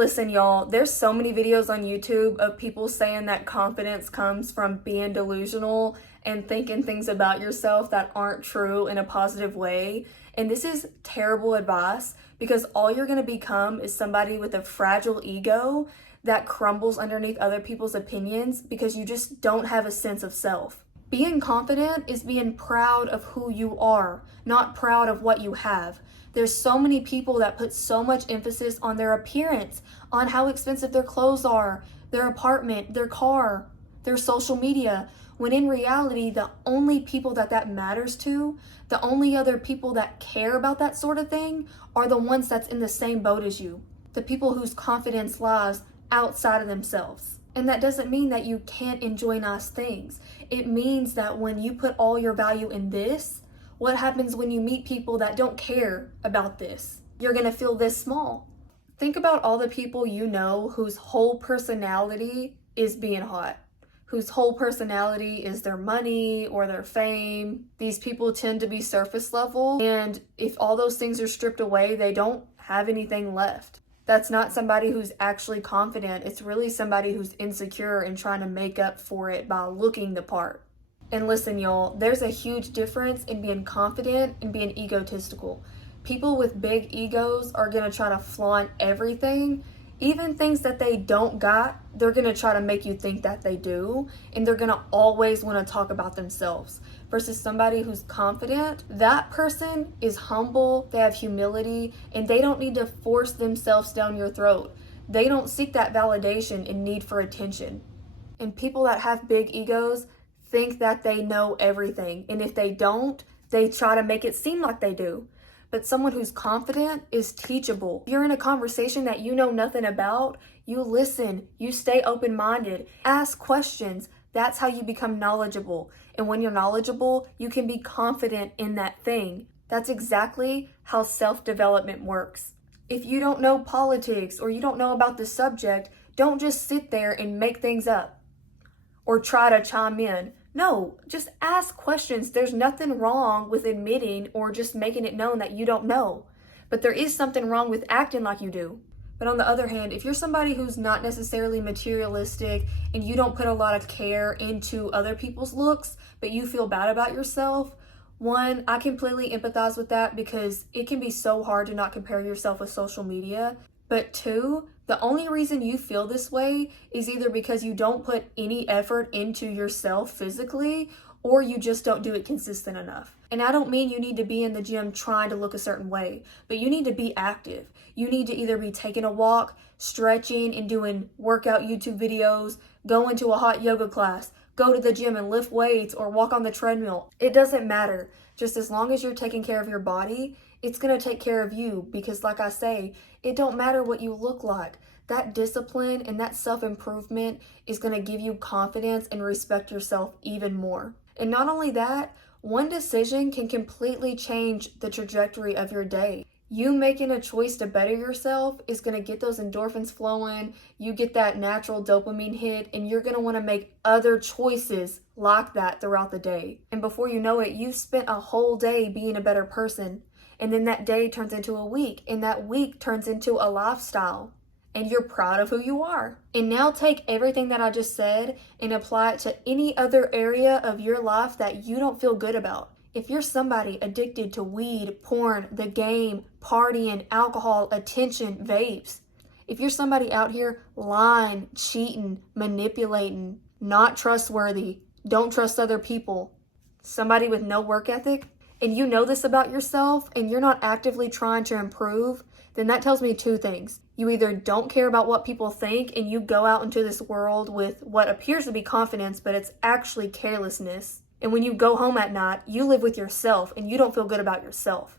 Listen, y'all, there's so many videos on YouTube of people saying that confidence comes from being delusional and thinking things about yourself that aren't true in a positive way. And this is terrible advice because all you're going to become is somebody with a fragile ego that crumbles underneath other people's opinions because you just don't have a sense of self. Being confident is being proud of who you are, not proud of what you have. There's so many people that put so much emphasis on their appearance, on how expensive their clothes are, their apartment, their car, their social media, when in reality, the only people that matters to, the only other people that care about that sort of thing are the ones that's in the same boat as you, the people whose confidence lies outside of themselves. And that doesn't mean that you can't enjoy nice things. It means that when you put all your value in this, what happens when you meet people that don't care about this? You're gonna feel this small. Think about all the people you know whose whole personality is being hot, whose whole personality is their money or their fame. These people tend to be surface level, and if all those things are stripped away, they don't have anything left. That's not somebody who's actually confident. It's really somebody who's insecure and trying to make up for it by looking the part. And listen, y'all, there's a huge difference in being confident and being egotistical. People with big egos are going to try to flaunt everything. Even things that they don't got, they're going to try to make you think that they do. And they're going to always want to talk about themselves. Versus somebody who's confident, that person is humble, they have humility, and they don't need to force themselves down your throat. They don't seek that validation and need for attention. And people that have big egos think that they know everything. And if they don't, they try to make it seem like they do. But someone who's confident is teachable. If you're in a conversation that you know nothing about, you listen, you stay open-minded, ask questions. That's how you become knowledgeable. And when you're knowledgeable, you can be confident in that thing. That's exactly how self-development works. If you don't know politics or you don't know about the subject, don't just sit there and make things up or try to chime in. No, just ask questions. There's nothing wrong with admitting or just making it known that you don't know. But there is something wrong with acting like you do. But on the other hand, if you're somebody who's not necessarily materialistic and you don't put a lot of care into other people's looks, but you feel bad about yourself, one, I completely empathize with that because it can be so hard to not compare yourself with social media. But two, the only reason you feel this way is either because you don't put any effort into yourself physically or you just don't do it consistent enough. And I don't mean you need to be in the gym trying to look a certain way, but you need to be active. You need to either be taking a walk, stretching and doing workout YouTube videos, going to a hot yoga class, go to the gym and lift weights or walk on the treadmill. It doesn't matter. Just as long as you're taking care of your body, it's going to take care of you because like I say, it don't matter what you look like. That discipline and that self-improvement is going to give you confidence and respect yourself even more. And not only that, one decision can completely change the trajectory of your day. You making a choice to better yourself is going to get those endorphins flowing. You get that natural dopamine hit and you're going to want to make other choices like that throughout the day. And before you know it, you've spent a whole day being a better person. And then that day turns into a week and that week turns into a lifestyle. And you're proud of who you are. And now take everything that I just said and apply it to any other area of your life that you don't feel good about. If you're somebody addicted to weed, porn, the game, partying, alcohol, attention, vapes, if you're somebody out here lying, cheating, manipulating, not trustworthy, don't trust other people, somebody with no work ethic, and you know this about yourself and you're not actively trying to improve, then that tells me two things. You either don't care about what people think and you go out into this world with what appears to be confidence, but it's actually carelessness. And when you go home at night, you live with yourself and you don't feel good about yourself.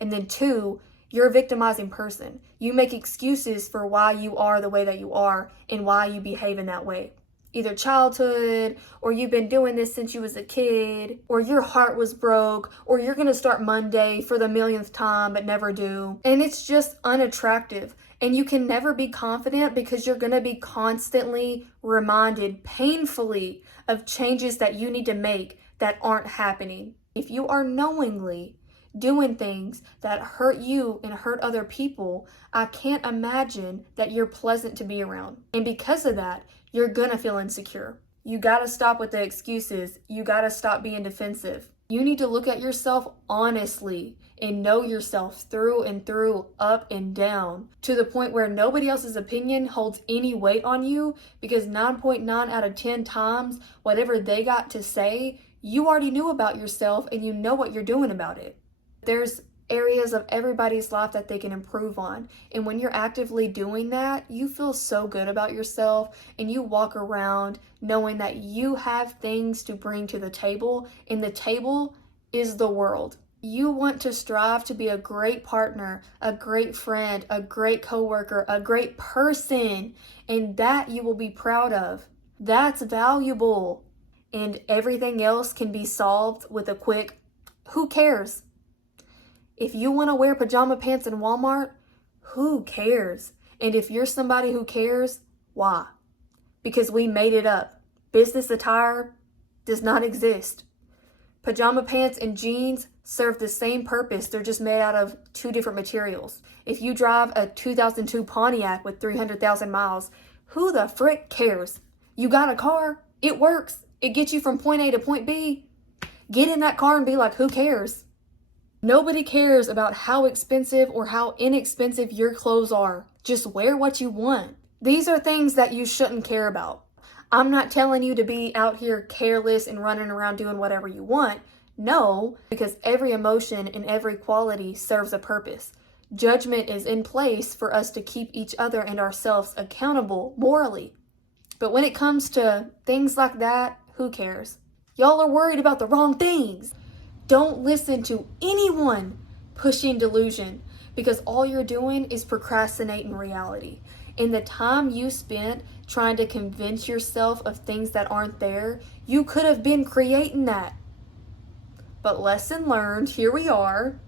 And then two, you're a victimizing person. You make excuses for why you are the way that you are and why you behave in that way. Either childhood, or you've been doing this since you was a kid, or your heart was broke, or you're going to start Monday for the millionth time but never do. And it's just unattractive. And you can never be confident because you're going to be constantly reminded painfully of changes that you need to make that aren't happening. If you are knowingly doing things that hurt you and hurt other people, I can't imagine that you're pleasant to be around. And because of that, you're gonna feel insecure. You gotta stop with the excuses. You gotta stop being defensive. You need to look at yourself honestly and know yourself through and through, up and down, to the point where nobody else's opinion holds any weight on you, because 9.9 out of 10 times, whatever they got to say, you already knew about yourself and you know what you're doing about it. There's areas of everybody's life that they can improve on. And when you're actively doing that, you feel so good about yourself and you walk around knowing that you have things to bring to the table, and the table is the world. You want to strive to be a great partner, a great friend, a great coworker, a great person, and that you will be proud of. That's valuable. And everything else can be solved with a quick, who cares? If you want to wear pajama pants in Walmart, who cares? And if you're somebody who cares, why? Because we made it up. Business attire does not exist. Pajama pants and jeans serve the same purpose. They're just made out of two different materials. If you drive a 2002 Pontiac with 300,000 miles, who the frick cares? You got a car. It works. It gets you from point A to point B. Get in that car and be like, who cares? Nobody cares about how expensive or how inexpensive your clothes are. Just wear what you want. These are things that you shouldn't care about. I'm not telling you to be out here careless and running around doing whatever you want. No, because every emotion and every quality serves a purpose. Judgment is in place for us to keep each other and ourselves accountable morally. But when it comes to things like that, who cares? Y'all are worried about the wrong things. Don't listen to anyone pushing delusion, because all you're doing is procrastinating reality. In the time you spent trying to convince yourself of things that aren't there, you could have been creating that. But lesson learned, here we are.